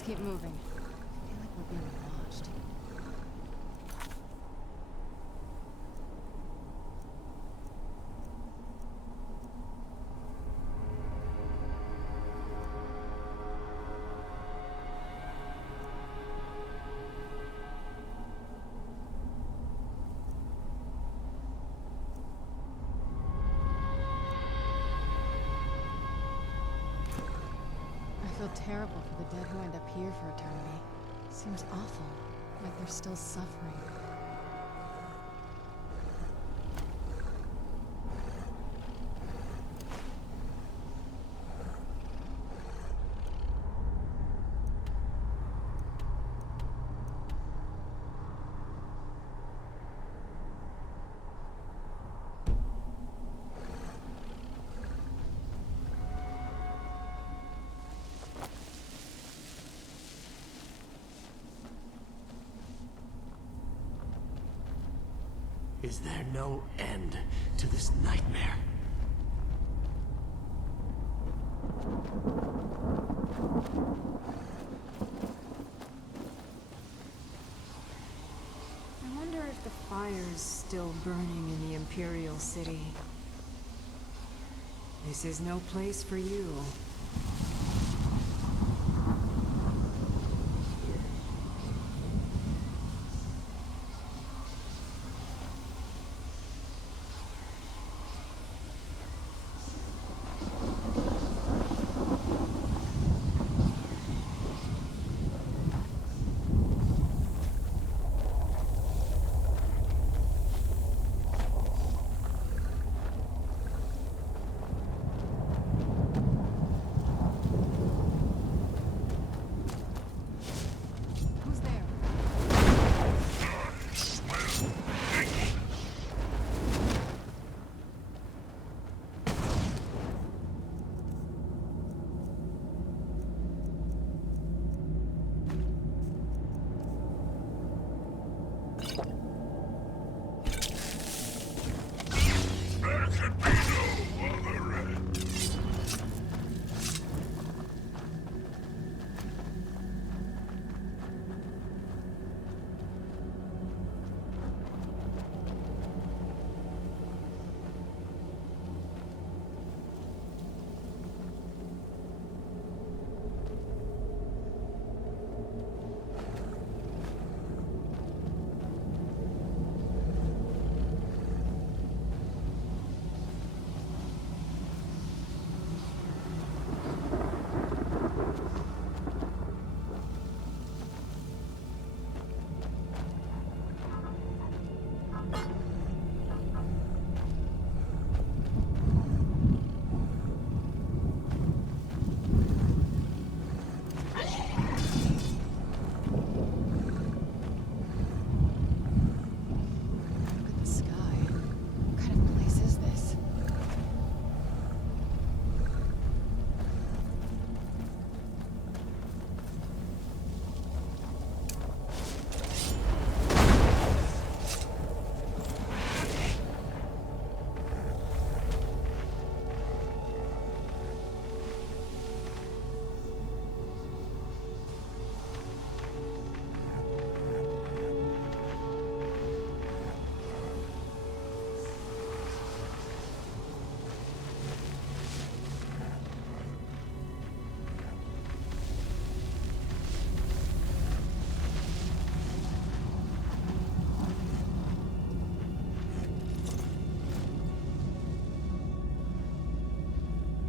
Let's keep moving. I feel like we're being watched. I feel terrible for the dead who end up here for eternity. Seems awful, like they're still suffering. Is there no end to this nightmare? I wonder if the fire's still burning in the Imperial City. This is no place for you.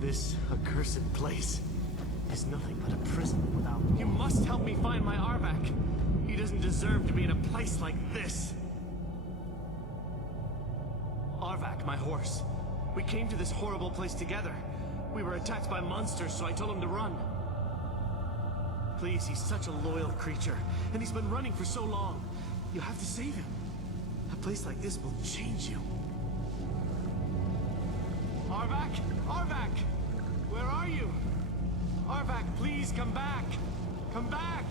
This accursed place is nothing but a prison without... You must help me find my Arvak. He doesn't deserve to be in a place like this. Arvak, my horse. We came to this horrible place together. We were attacked by monsters, so I told him to run. Please, he's such a loyal creature, and he's been running for so long. You have to save him. A place like this will change you. Arvak! Arvak! Where are you? Arvak, please come back! Come back!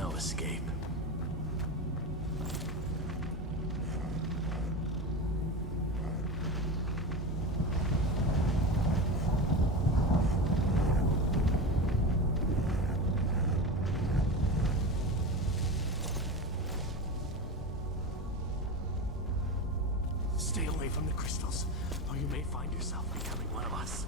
no escape. Stay away from the crystals, or you may find yourself becoming one of us.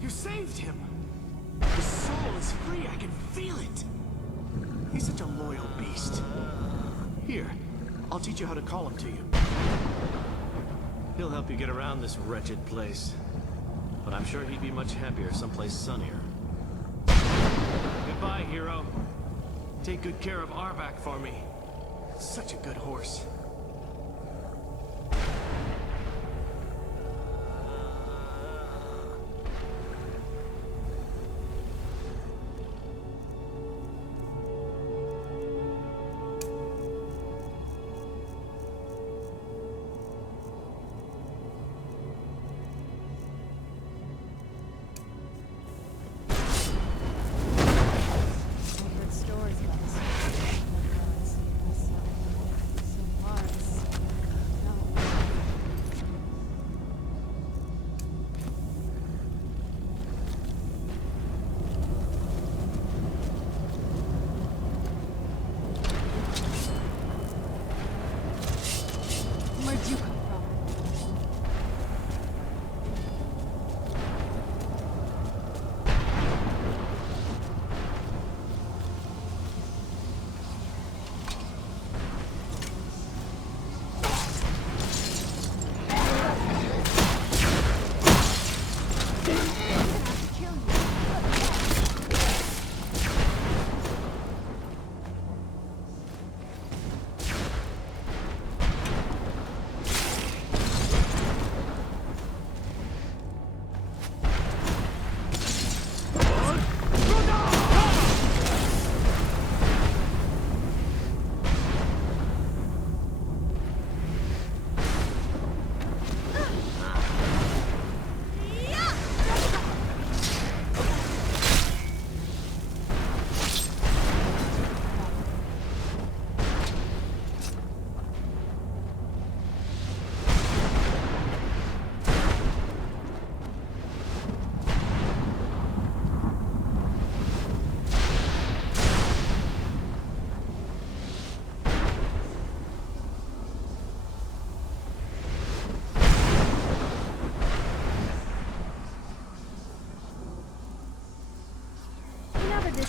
You saved him! His soul is free, I can feel it! He's such a loyal beast. Here, I'll teach you how to call him to you. He'll help you get around this wretched place. But I'm sure he'd be much happier someplace sunnier. Goodbye, hero. Take good care of Arvak for me. Such a good horse. I've heard stories about this. So far,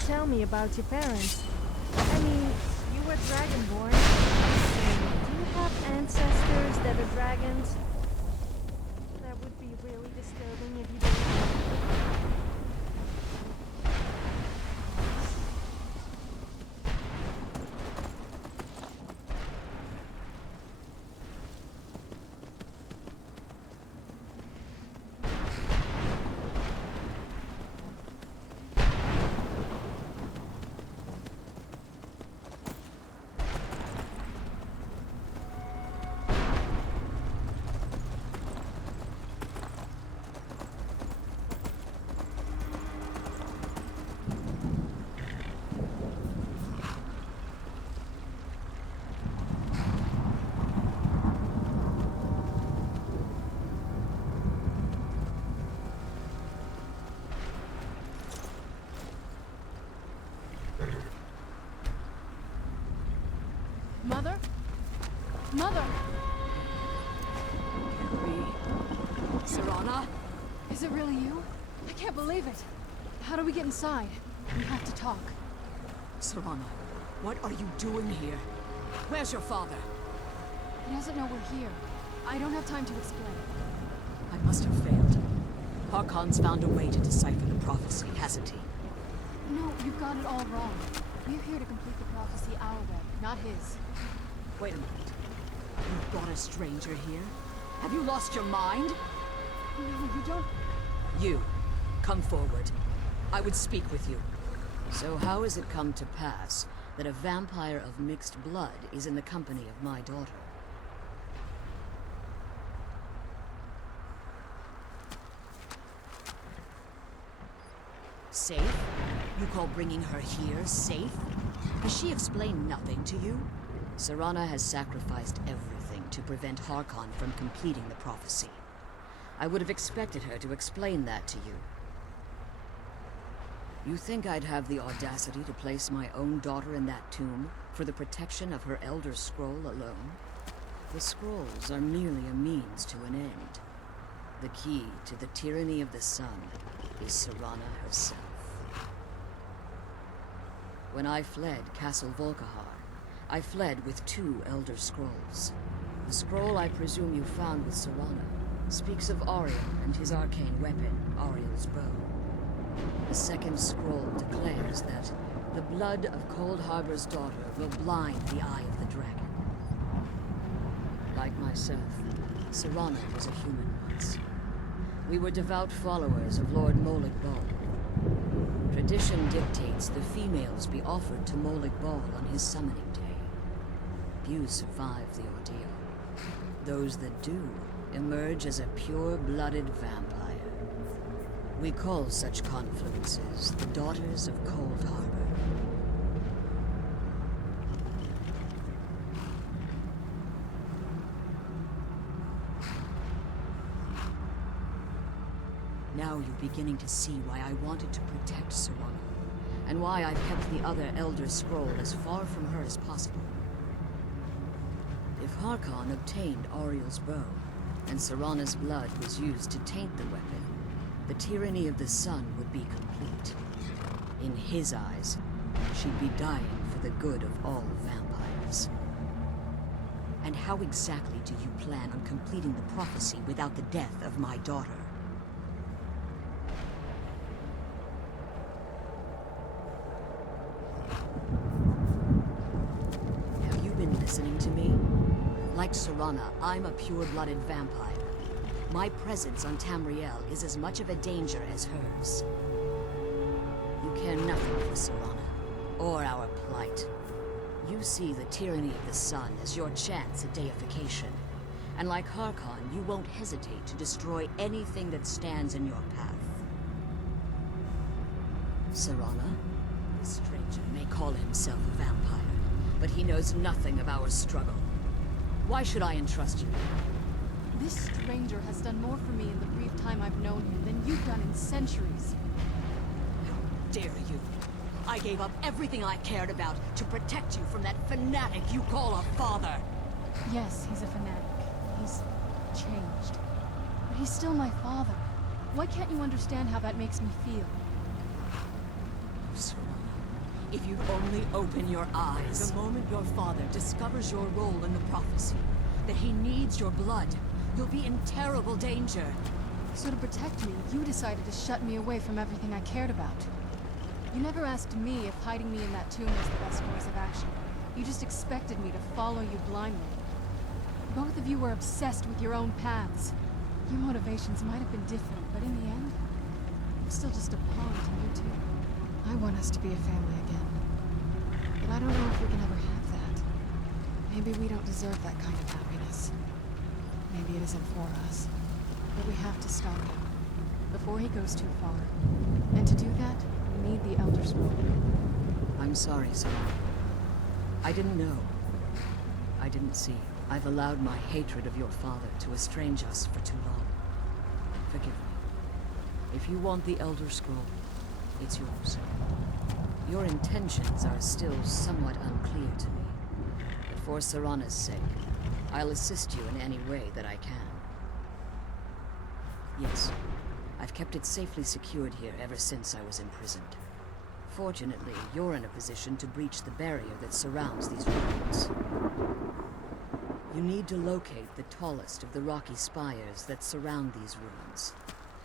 tell me about your parents. I mean, you were dragonborn. Do you have ancestors that are dragons? That would be really disturbing if you did. Mother? Mother! Serana? Is it really you? I can't believe it. How do we get inside? We have to talk. Serana, what are you doing here? Where's your father? He doesn't know we're here. I don't have time to explain. I must have failed. Harkon's found a way to decipher the prophecy, hasn't he? No, you've got it all wrong. We're here to complete the prophecy our way, not his. Wait a minute. You've brought a stranger here? Have you lost your mind? No, you don't... You, come forward. I would speak with you. So how has it come to pass that a vampire of mixed blood is in the company of my daughter? Safe? You call bringing her here safe? Has she explained nothing to you? Serana has sacrificed everything to prevent Harkon from completing the prophecy. I would have expected her to explain that to you. You think I'd have the audacity to place my own daughter in that tomb for the protection of her Elder Scroll alone? The scrolls are merely a means to an end. The key to the tyranny of the sun is Serana herself. When I fled Castle Volkihar, I fled with 2 Elder Scrolls. The scroll I presume you found with Serana speaks of Ariel and his arcane weapon, Ariel's bow. The second scroll declares that the blood of Cold Harbor's daughter will blind the eye of the dragon. Like myself, Serana was a human once. We were devout followers of Lord Molig Bal. Tradition dictates the females be offered to Molig Bal on his summoning day. Few survive the ordeal. Those that do emerge as a pure-blooded vampire. We call such confluences the Daughters of Cold Harbor. Now you're beginning to see why I wanted to protect Serana, and why I kept the other Elder Scroll as far from her as possible. If Harkon obtained Ariel's bow, and Serana's blood was used to taint the weapon, the tyranny of the sun would be complete. In his eyes, she'd be dying for the good of all vampires. And how exactly do you plan on completing the prophecy without the death of my daughter? Have you been listening to me? Like Serana, I'm a pure-blooded vampire. My presence on Tamriel is as much of a danger as hers. You care nothing for Serana, or our plight. You see the tyranny of the sun as your chance at deification. And like Harkon, you won't hesitate to destroy anything that stands in your path. Serana, this stranger may call himself a vampire, but he knows nothing of our struggle. Why should I entrust you? This stranger has done more for me in the brief time I've known him than you've done in centuries. How dare you? I gave up everything I cared about to protect you from that fanatic you call a father. Yes, he's a fanatic. He's changed. But he's still my father. Why can't you understand how that makes me feel? Serana, If you'd only open your eyes. The moment your father discovers your role in the prophecy, that he needs your blood, you'll be in terrible danger. So to protect me, you decided to shut me away from everything I cared about. You never asked me if hiding me in that tomb was the best course of action. You just expected me to follow you blindly. Both of you were obsessed with your own paths. Your motivations might have been different, but in the end, I'm still just a pawn to you two. I want us to be a family again. But I don't know if we can ever have that. Maybe we don't deserve that kind of happiness. Maybe it isn't for us. But we have to stop him before he goes too far. And to do that, we need the Elder Scroll. I'm sorry, Sarah. I didn't know. I didn't see. I've allowed my hatred of your father to estrange us for too long. Forgive me. If you want the Elder Scroll, it's yours. Your intentions are still somewhat unclear to me. But for Serana's sake, I'll assist you in any way that I can. Yes, I've kept it safely secured here ever since I was imprisoned. Fortunately, you're in a position to breach the barrier that surrounds these ruins. You need to locate the tallest of the rocky spires that surround these ruins.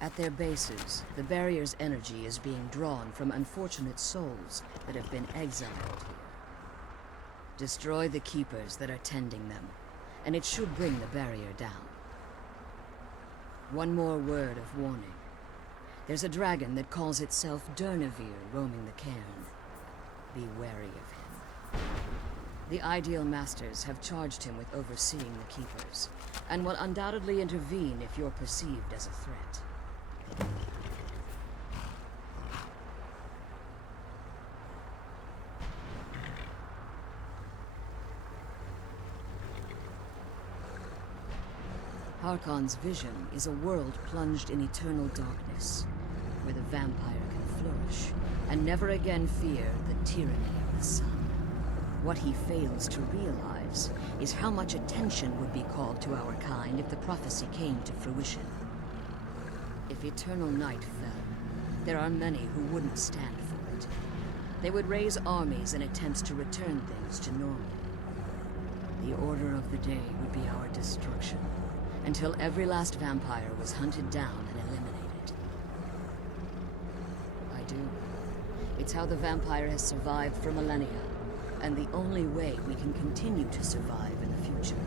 At their bases, the barrier's energy is being drawn from unfortunate souls that have been exiled here. Destroy the keepers that are tending them, and it should bring the barrier down. One more word of warning. There's a dragon that calls itself Durnevere roaming the cairn. Be wary of him. The Ideal Masters have charged him with overseeing the Keepers, and will undoubtedly intervene if you're perceived as a threat. Harkon's vision is a world plunged in eternal darkness, where the vampire can flourish, and never again fear the tyranny of the sun. What he fails to realize is how much attention would be called to our kind if the prophecy came to fruition. If eternal night fell, there are many who wouldn't stand for it. They would raise armies in attempts to return things to normal. The order of the day would be our destruction, until every last vampire was hunted down and eliminated. I do. It's how the vampire has survived for millennia, and the only way we can continue to survive in the future.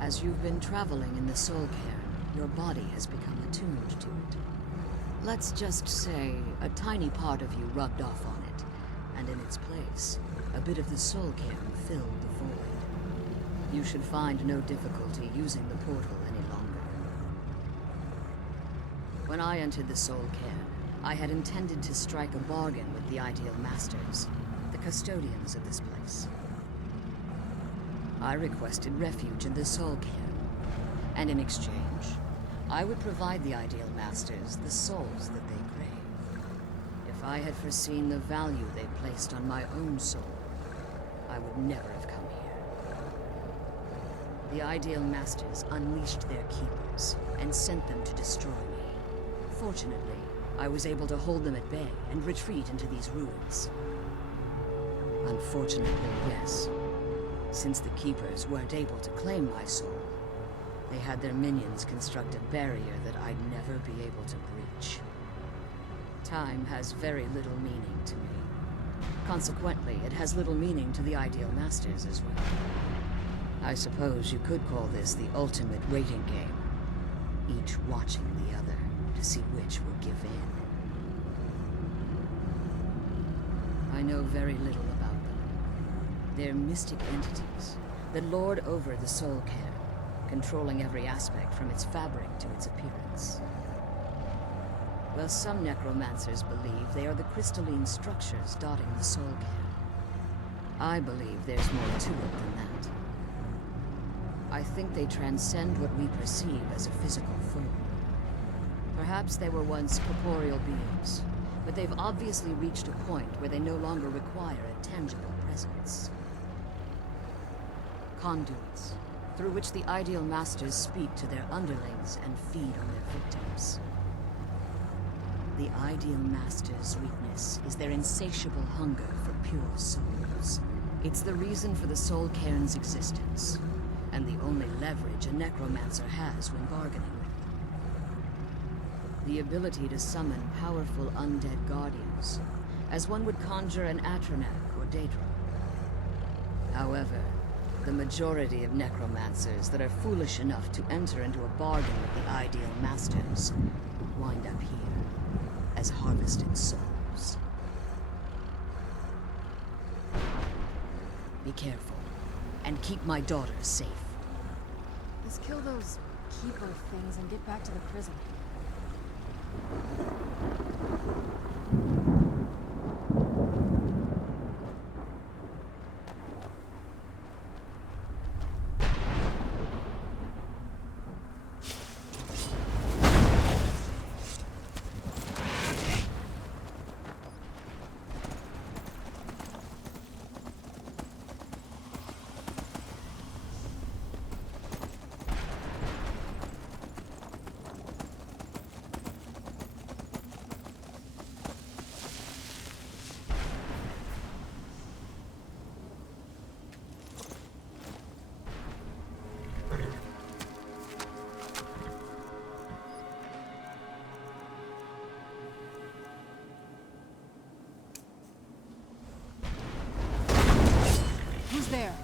As you've been traveling in the Soul Cairn, your body has become attuned to it. Let's just say a tiny part of you rubbed off on it, and in its place, a bit of the Soul Cairn filled the void. You should find no difficulty using the portal any longer. When I entered the Soul Cairn, I had intended to strike a bargain with the Ideal Masters, the custodians of this place. I requested refuge in the Soul Cairn, and in exchange, I would provide the Ideal Masters the souls that they crave. If I had foreseen the value they placed on my own soul, I would never have come here. The Ideal Masters unleashed their keepers and sent them to destroy me. Fortunately, I was able to hold them at bay and retreat into these ruins. Unfortunately, yes. Since the Keepers weren't able to claim my soul, they had their minions construct a barrier that I'd never be able to breach. Time has very little meaning to me. Consequently, it has little meaning to the Ideal Masters as well. I suppose you could call this the ultimate waiting game, each watching the other to see which will give in. I know very little about them. They're mystic entities that lord over the Soul Cairn, controlling every aspect from its fabric to its appearance. While some necromancers believe they are the crystalline structures dotting the Soul Cairn, I believe there's more to it than that. I think they transcend what we perceive as a physical form. Perhaps they were once corporeal beings, but they've obviously reached a point where they no longer require a tangible presence. Conduits, through which the Ideal Masters speak to their underlings and feed on their victims. The Ideal Master's weakness is their insatiable hunger for pure souls. It's the reason for the Soul Cairn's existence, and the only leverage a necromancer has when bargaining with them. The ability to summon powerful undead guardians, as one would conjure an Atronak or Daedra. However, the majority of necromancers that are foolish enough to enter into a bargain with the Ideal Masters wind up here as harvested souls. Be careful, and keep my daughter safe. Let's kill those keeper things and get back to the prison. Who's there?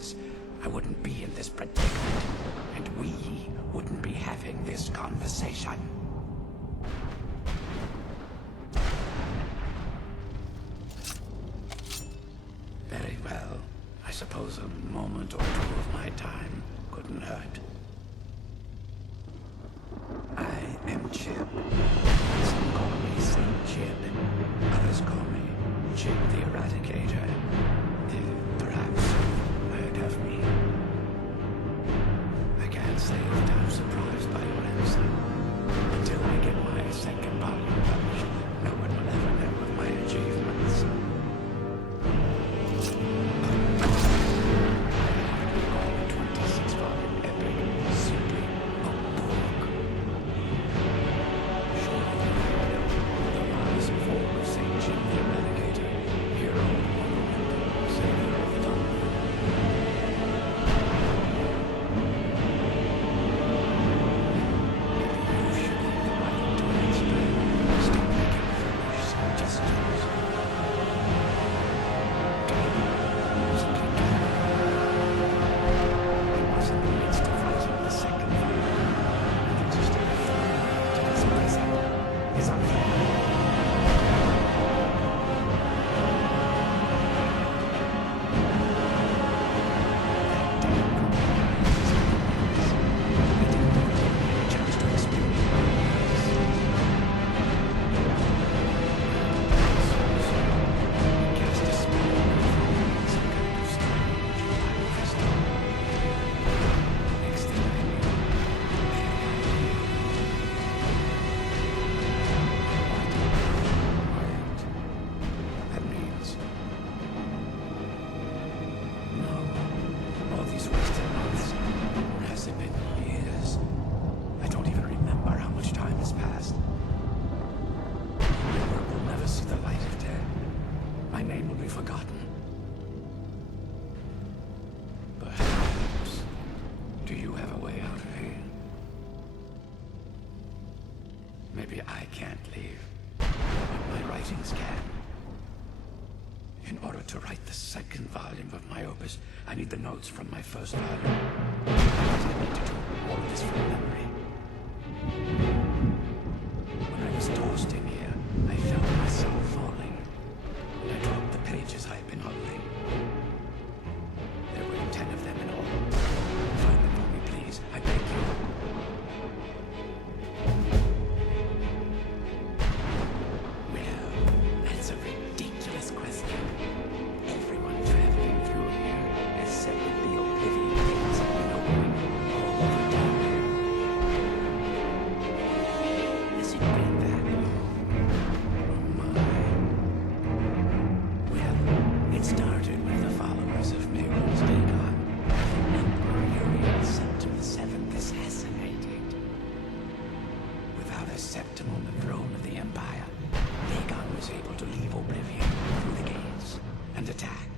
forces, I wouldn't be in this predicament, and we wouldn't be having this conversation. Very well. I suppose a moment or two of my time couldn't hurt. I am Chip. Some call me Saint Chip. Others call me Chip the Eradicator. Perhaps you've heard of me. I can't say that I'm surprised by your answer. Until I get my second volume published, no one will ever know of my achievements. Maybe I can't leave, but my writings can. In order to write the second volume of my opus, I need the notes from my first volume. I need to do all of this from memory. When I was tossed in here, I felt myself falling. I dropped the pages I had been holding. There were 10 of them in all. Find them for me, please. I beg you. Well, that's a ridiculous question. Everyone traveling through here has said that the Oblivion gates have been opening all over town. Has it been that long? Oh my. Well, it started with the followers of Mayron's Dagon, Emperor Uriel Septim VII assassinated. Without a septim on the throne of the Empire, Dagon was able to leave Oblivion through the gates and attack.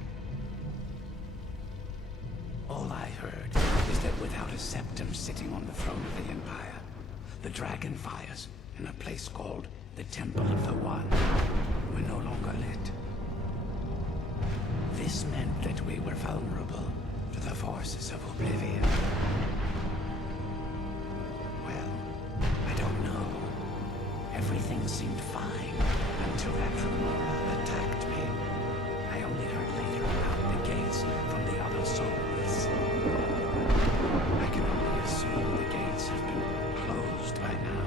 All I heard is that without a septim sitting on the throne of the Empire, the dragon fires in a place called the Temple of the One were no longer lit. This meant that we were vulnerable to the forces of Oblivion. Well, I don't know. Everything seemed fine until that Remora attacked me. I only heard later about the gates from the other souls. I can only assume the gates have been closed by now.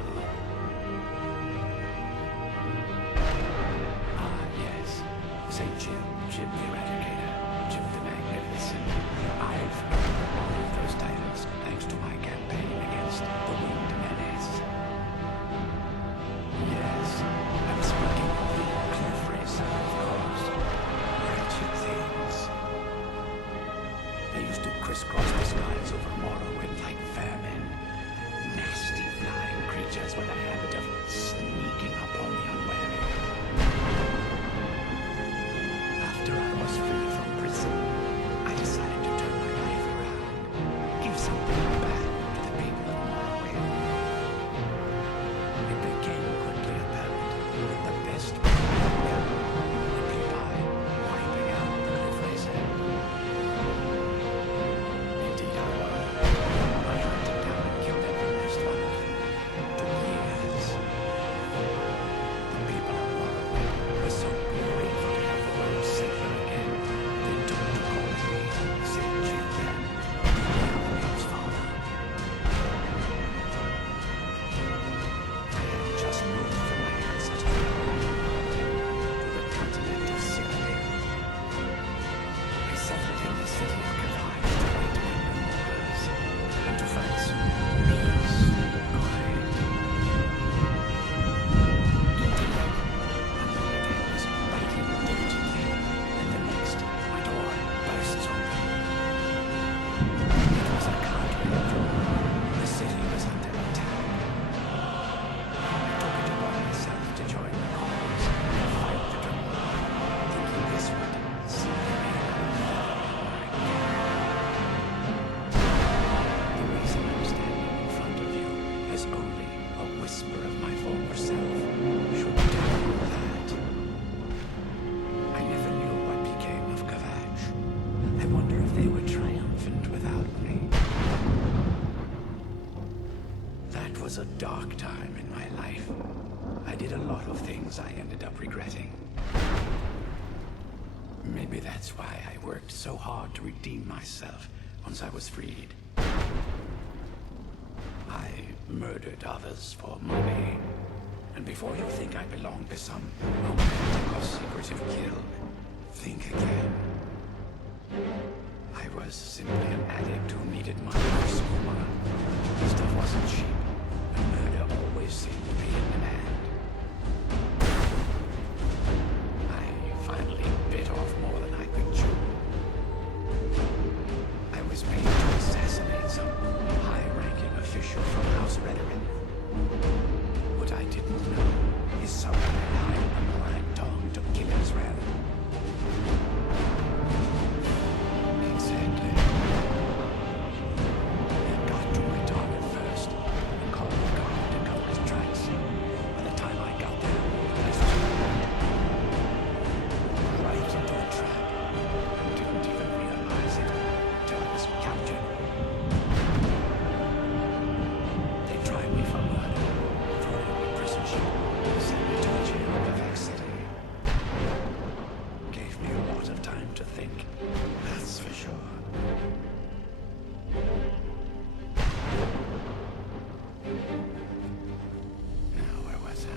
Ah, yes. St. Jim the Eradicator, Jim the Magnificent. I've earned all of those titles thanks to my campaign against the Winged Menace. Yes, I'm speaking of the cliff racer, of course. Wretched things. They used to crisscross the skies over Morrowind like vermin. Nasty flying creatures with a habit of sneaking upon the unwary. After I was freed from prison, I decided to turn my life around, give something back to the people of Morrowind. It became quickly apparent that the best way to help would be by wiping out the cliff racer. was a dark time in my life. I did a lot of things I ended up regretting. Maybe that's why I worked so hard to redeem myself once I was freed. I murdered others for money. And before you think I belong to some romantic or secretive guild, think again. I was simply an addict who needed money for school. Stuff wasn't cheap, and murder always seemed to be in demand. I finally bit off more than I could chew. I was paid to assassinate some high-ranking official from House Veteran. What I didn't know is someone had hired a blind tongue to kill Israel. Exactly. I got to my target first and called the guard to cover his tracks. By the time I got there, the place was crowded. Right into a trap and didn't even realize it until I was captured. They tried me for murder, threw me in prison ship, sent me to the jail of Gammaxx City. Gave me a lot of time to think, that's for sure. Now, where was I?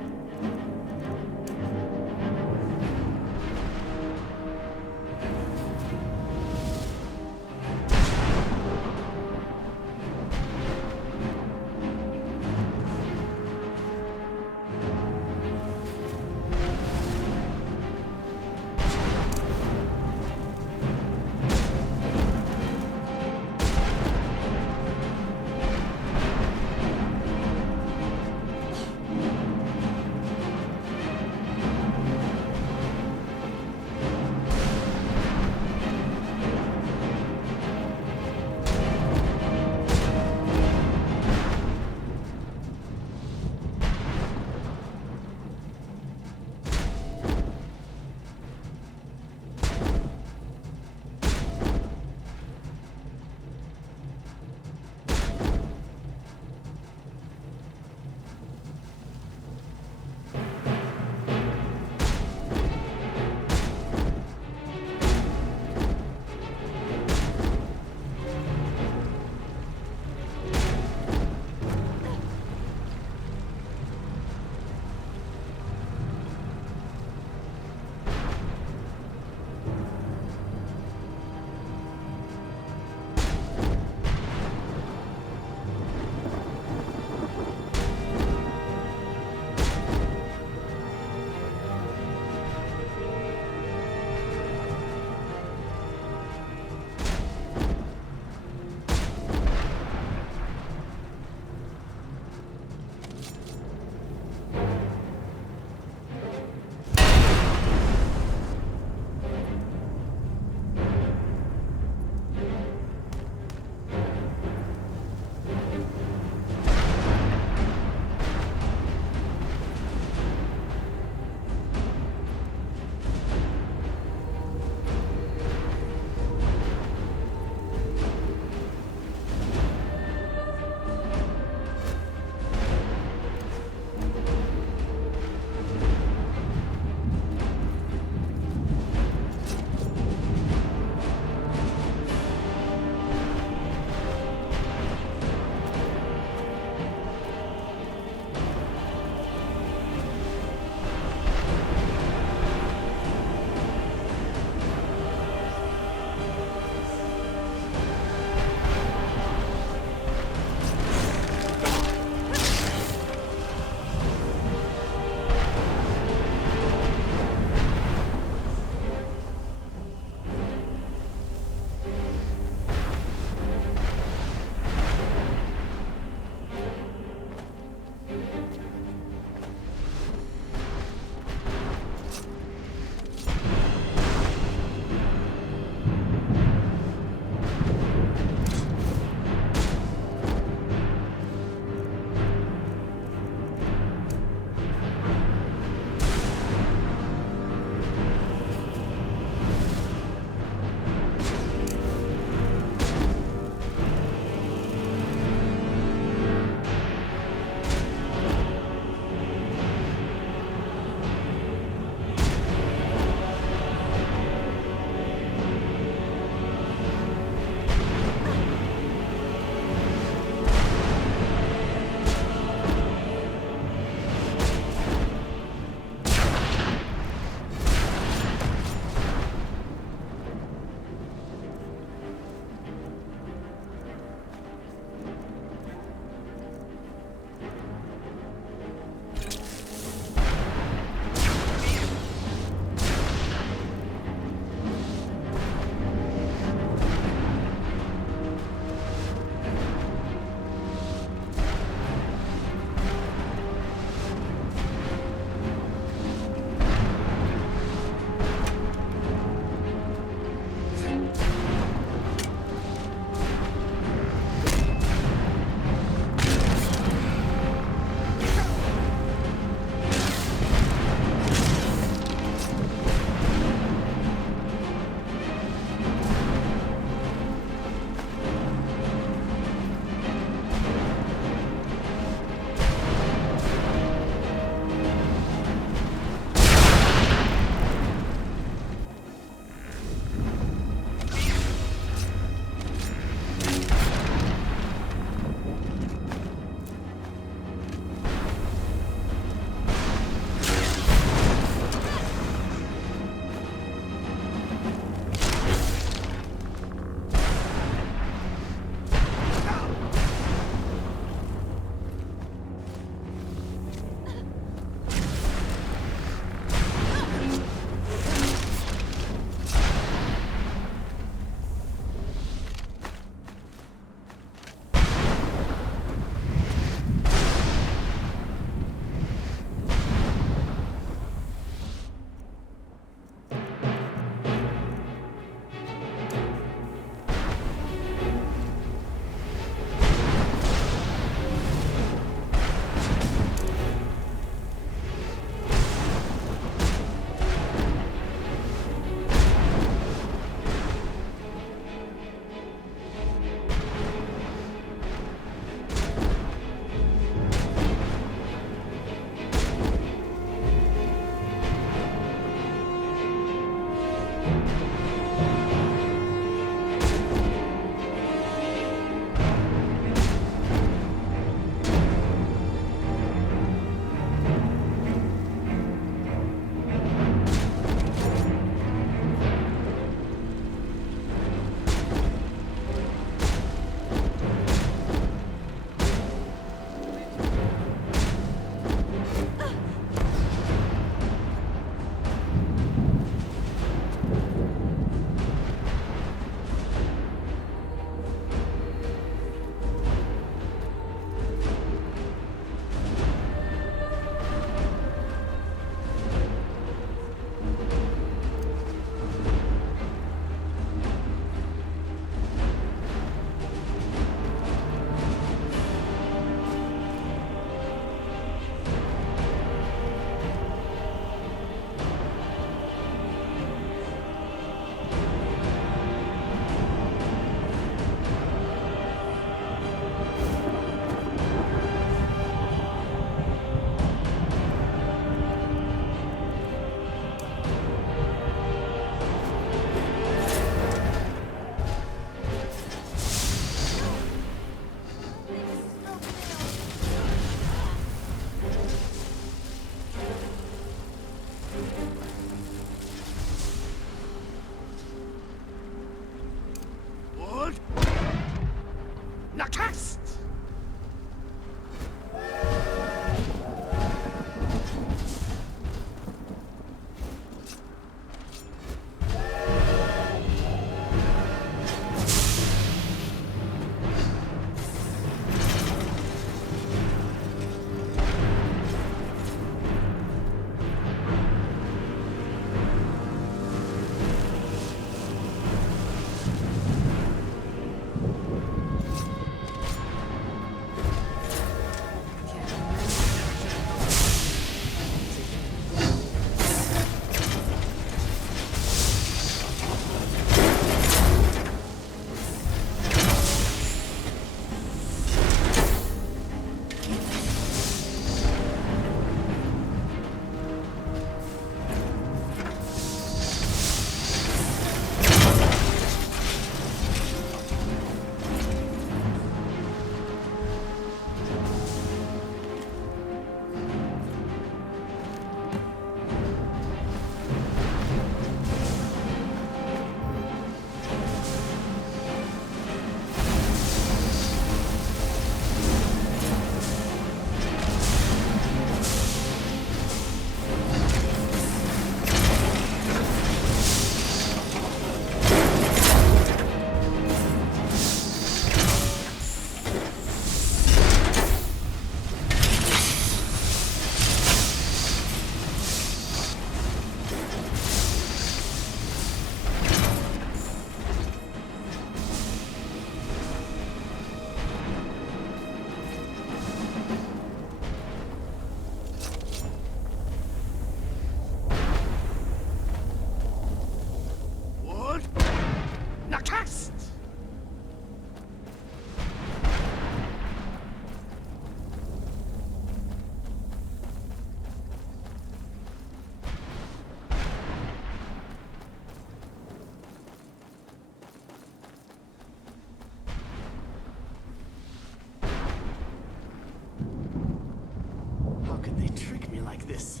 like this.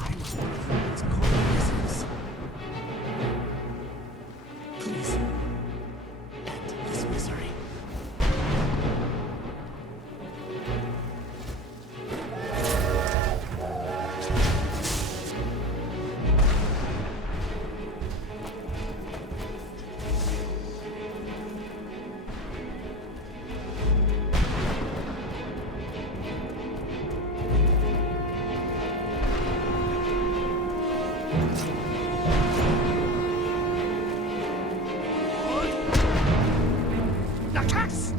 I must wonder what's causing this. Please, end this misery. Matrexx!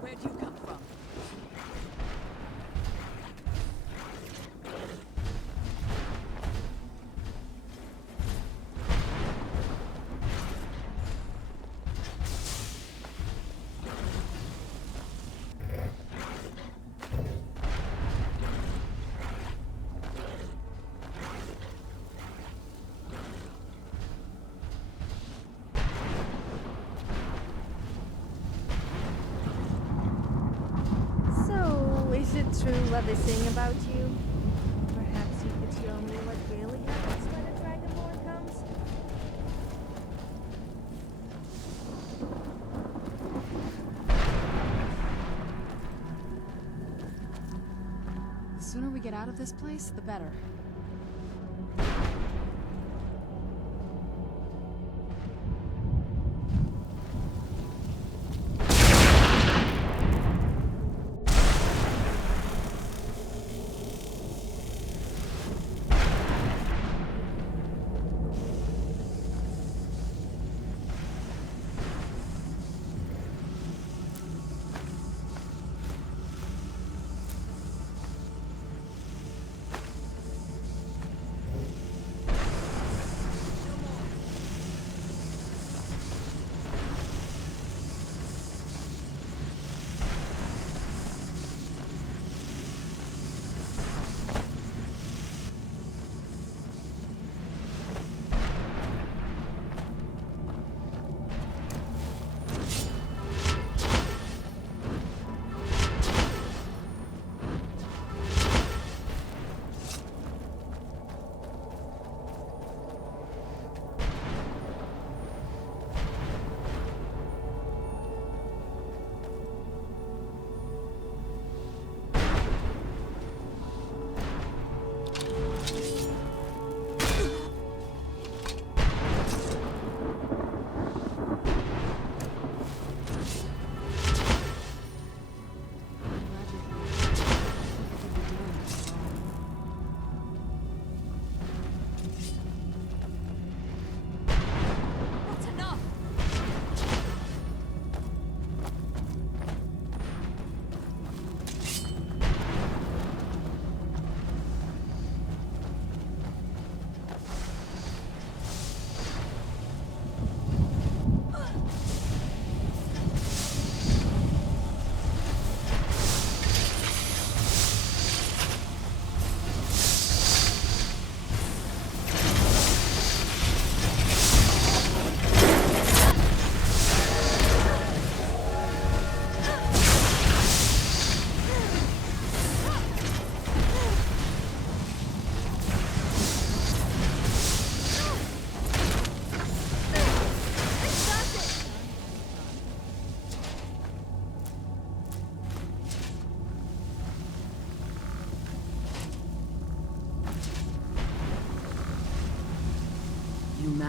Where'd you come from? So, is it true what they sing about you? Perhaps you could show me what really happens when a Dragonborn comes? The sooner we get out of this place, the better.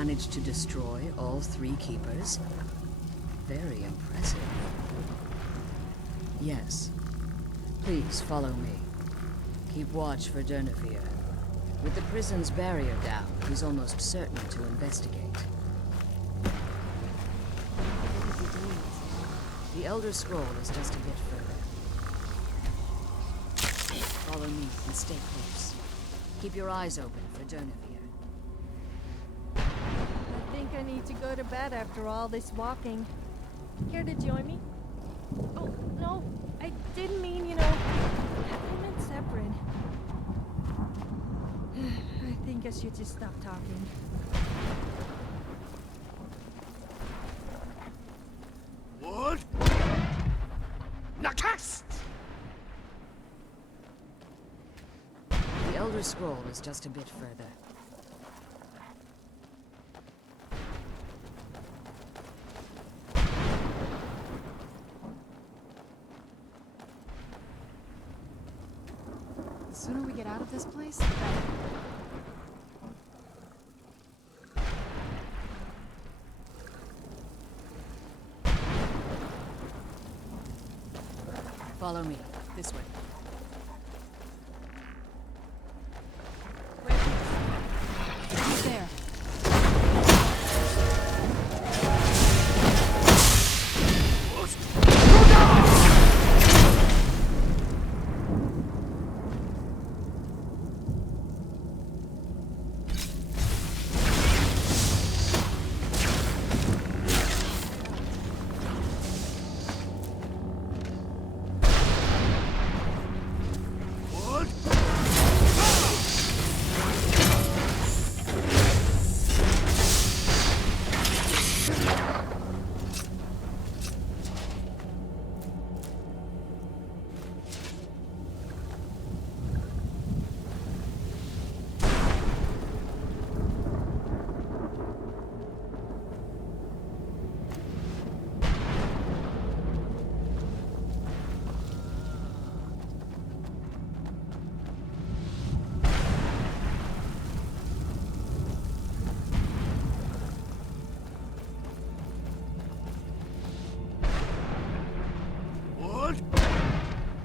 managed to destroy all 3 keepers? Very impressive. Yes. Please follow me. Keep watch for Durnevere. With the prison's barrier down, he's almost certain to investigate. The Elder Scroll is just a bit further. Follow me and stay close. Keep your eyes open for Durnevere. I think I need to go to bed after all this walking. Care to join me? Oh, no, I didn't mean, you know, I meant separate. I think I should just stop talking. What? Matrexx! The Elder Scroll is just a bit further. The sooner we get out of this place, the better. Follow me. This way. He's there.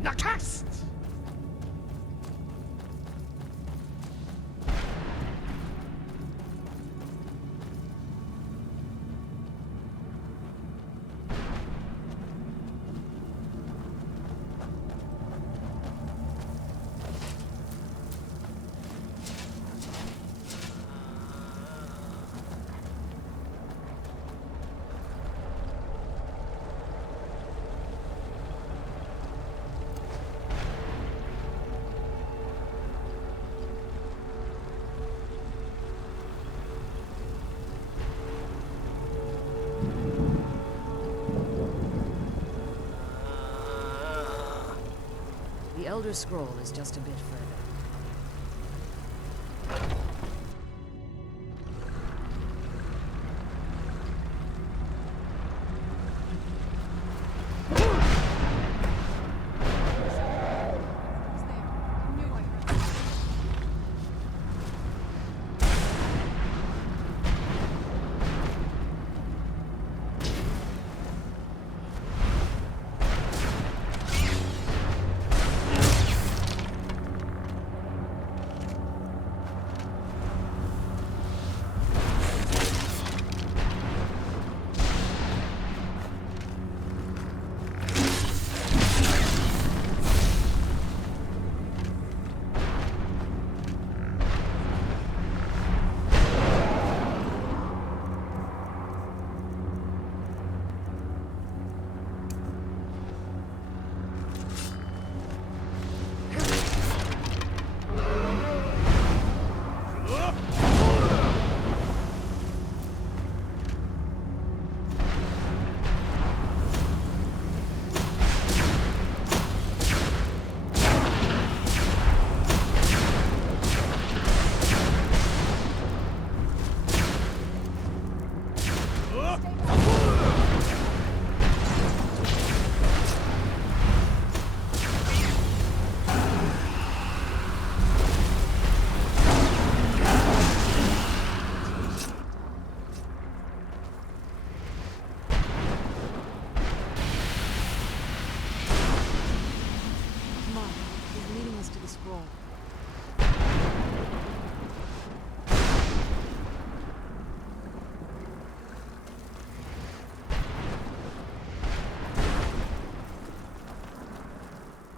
Matrexx! The Elder Scroll is just a bit further. He's there. I knew I heard him. scroll.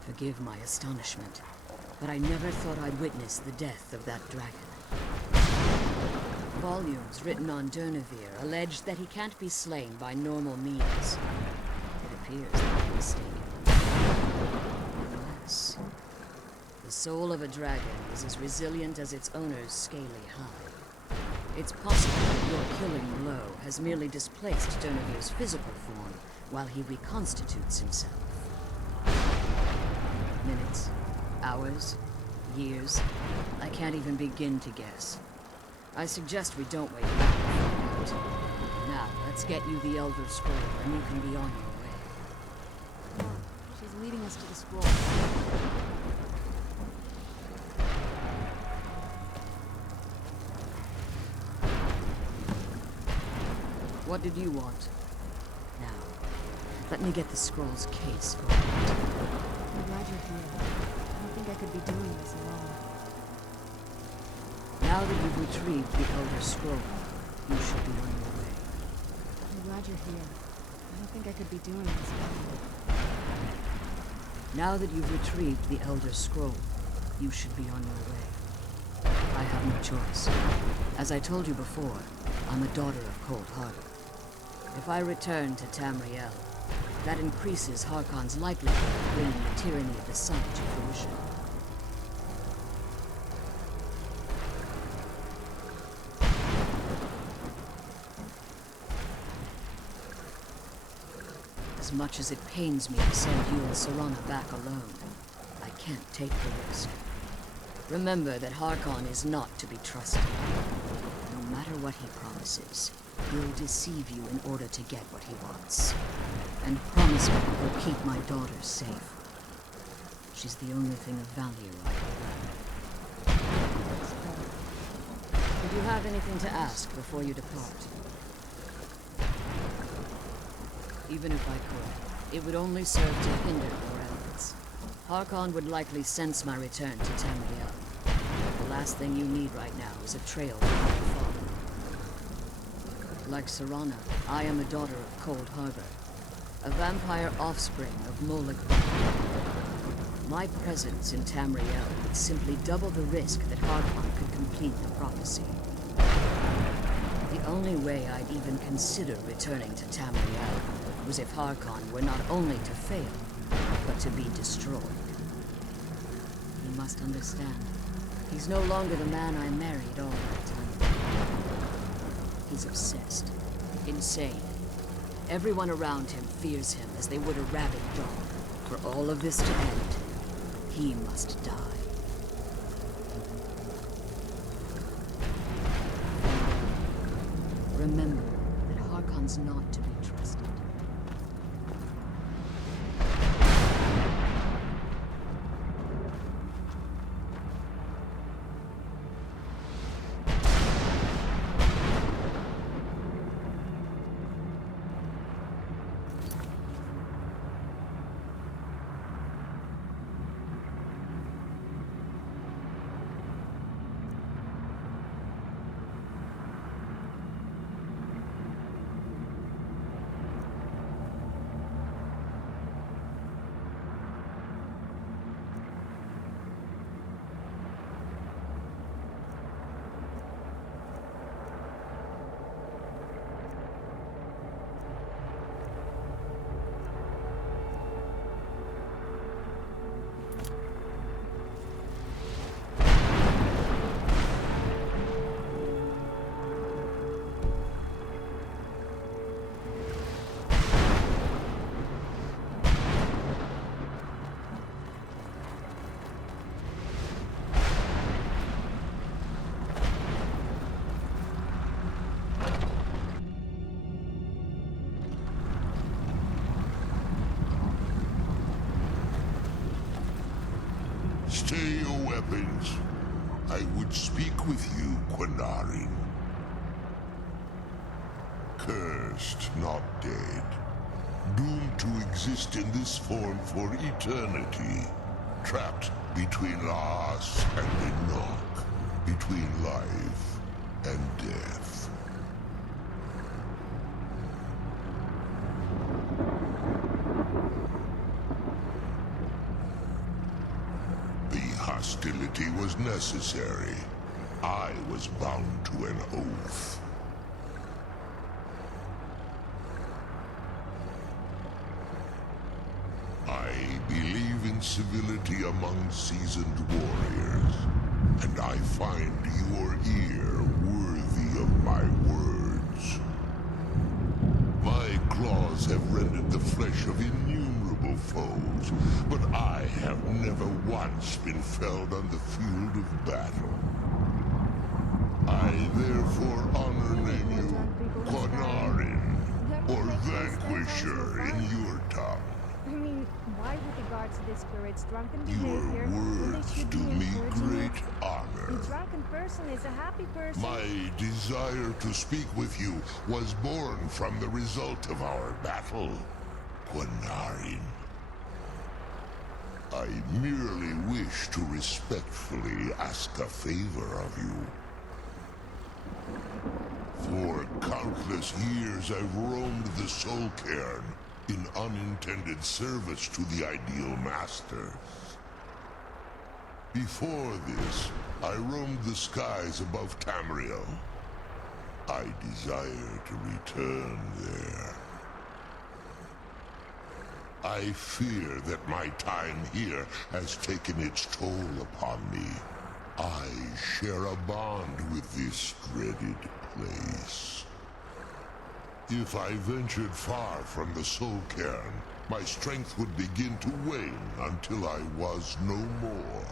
Forgive my astonishment, but I never thought I'd witness the death of that dragon. Volumes written on Durnevere allege that he can't be slain by normal means. It appears that I'm mistaken. Unless the soul of a dragon is as resilient as its owner's scaly hide. It's possible that your killing blow has merely displaced Durnevere's physical form while he reconstitutes himself. Minutes, hours, years, I can't even begin to guess. I suggest we don't wait around to find out. Now, let's get you the Elder Scroll and you can be on your way. Come on, she's leading us to the scroll. What did you want? Now, let me get the scroll's case opened. I'm glad you're here. I don't think I could be doing this alone. Now that you've retrieved the Elder Scroll, you should be on your way. I'm glad you're here. I don't think I could be doing this alone. Now that you've retrieved the Elder Scroll, you should be on your way. I have no choice. As I told you before, I'm a daughter of Cold Harbor. If I return to Tamriel, that increases Harkon's likelihood of bringing the tyranny of the sun to fruition. As much as it pains me to send you and Serana back alone, I can't take the risk. Remember that Harkon is not to be trusted. No matter what he promises, he'll deceive you in order to get what he wants. And promise me he'll keep my daughter safe. She's the only thing of value I have. Did you have anything to ask before you depart? Even if I could, it would only serve to hinder your efforts. Harkon would likely sense my return to Tamriel. The last thing you need right now is a trail from your father. Like Serana, I am a daughter of Cold Harbor, a vampire offspring of Molik. My presence in Tamriel would simply double the risk that Harkon could complete the prophecy. The only way I'd even consider returning to Tamriel was if Harkon were not only to fail, but to be destroyed. You must understand, he's no longer the man I married all that time. He's obsessed, insane. Everyone around him fears him as they would a rabid dog. For all of this to end, he must die. Remember that Harkon's not to be trusted. Stay your weapons. I would speak with you, Quinarin. Cursed, not dead. Doomed to exist in this form for eternity. Trapped between us and Enoch, between life and death. The hostility was necessary. I was bound to an oath. I believe in civility among seasoned warriors, and I find your ear worthy of my words. My claws have rended the flesh of innumerable foes, but I have never once been felled on the field of battle. I therefore honor name you Quanarin, or Vanquisher in your tongue. I mean, why would the guards discourage drunken Your behavior when they words should do be me encouraging great it? A honor. drunken person is a happy person. My desire to speak with you was born from the result of our battle, Quanarin. I merely wish to respectfully ask a favor of you. For countless years I've roamed the Soul Cairn in unintended service to the Ideal Masters. Before this, I roamed the skies above Tamriel. I desire to return there. I fear that my time here has taken its toll upon me. I share a bond with this dreaded place. If I ventured far from the Soul Cairn, my strength would begin to wane until I was no more.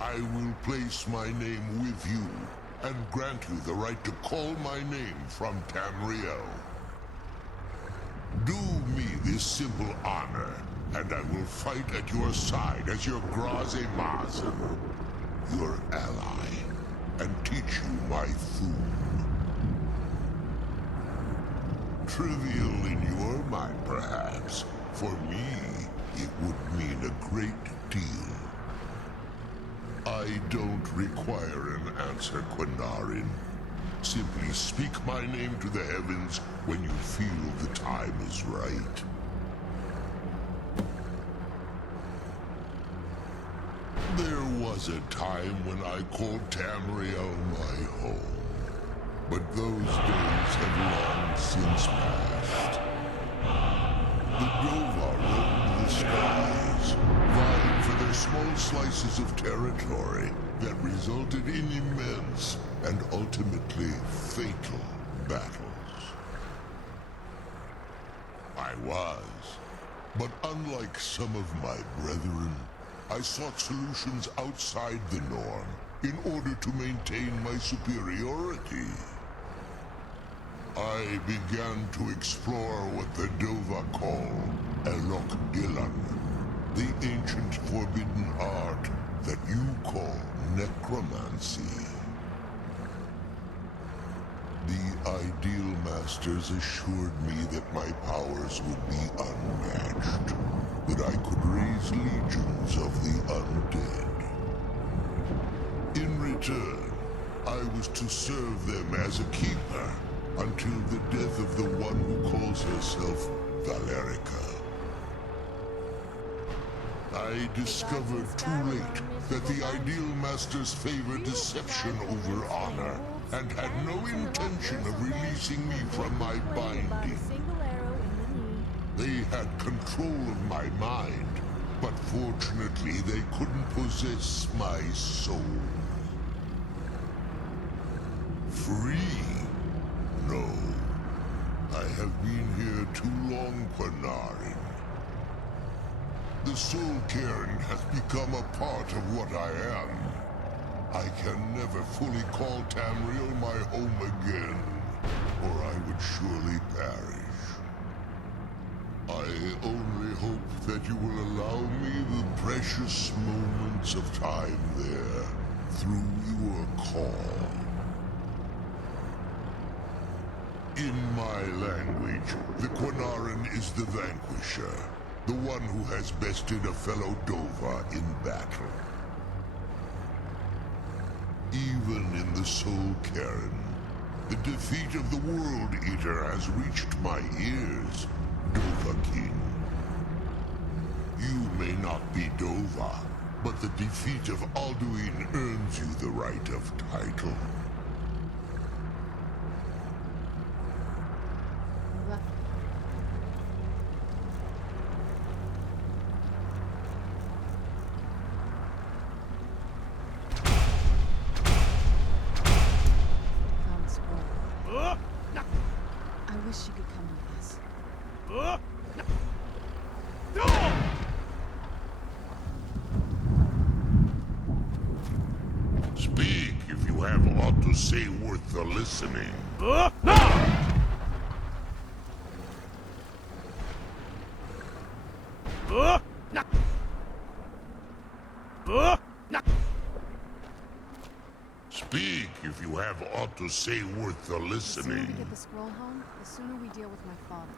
I will place my name with you and grant you the right to call my name from Tamriel. Do me this simple honor, and I will fight at your side as your Graze Mazen, your ally, and teach you my Thum. Trivial in your mind, perhaps. For me, it would mean a great deal. I don't require an answer, Quanarin. Simply speak my name to the heavens when you feel the time is right. There was a time when I called Tamriel my home. But those days have long since passed. The Dova roamed the skies, vying for their small slices of territory that resulted in immense and ultimately fatal battles. I was, but unlike some of my brethren, I sought solutions outside the norm in order to maintain my superiority. I began to explore what the Dova call Elok Dylan, the ancient forbidden art that you call necromancy. The Ideal Masters assured me that my powers would be unmatched, that I could raise legions of the undead. In return, I was to serve them as a keeper until the death of the one who calls herself Valerica. I discovered too late that the Ideal Masters favor deception over honor, and had no intention of releasing me from my binding. They had control of my mind, but fortunately they couldn't possess my soul. Free? No. I have been here too long, Quanarin. The Soul Cairn has become a part of what I am. I can never fully call Tamriel my home again, or I would surely perish. I only hope that you will allow me the precious moments of time there, through your call. In my language, the Quanarin is the Vanquisher. The one who has bested a fellow Dova in battle. Even in the Soul Cairn, the defeat of the World Eater has reached my ears, Dova King. You may not be Dova, but the defeat of Alduin earns you the right of title. Well, found the scroll. I wish she could come with us. Speak if you have aught to say worth the listening. Speak if you have aught to say worth the The sooner we listening. get the scroll home, the sooner we deal with my father.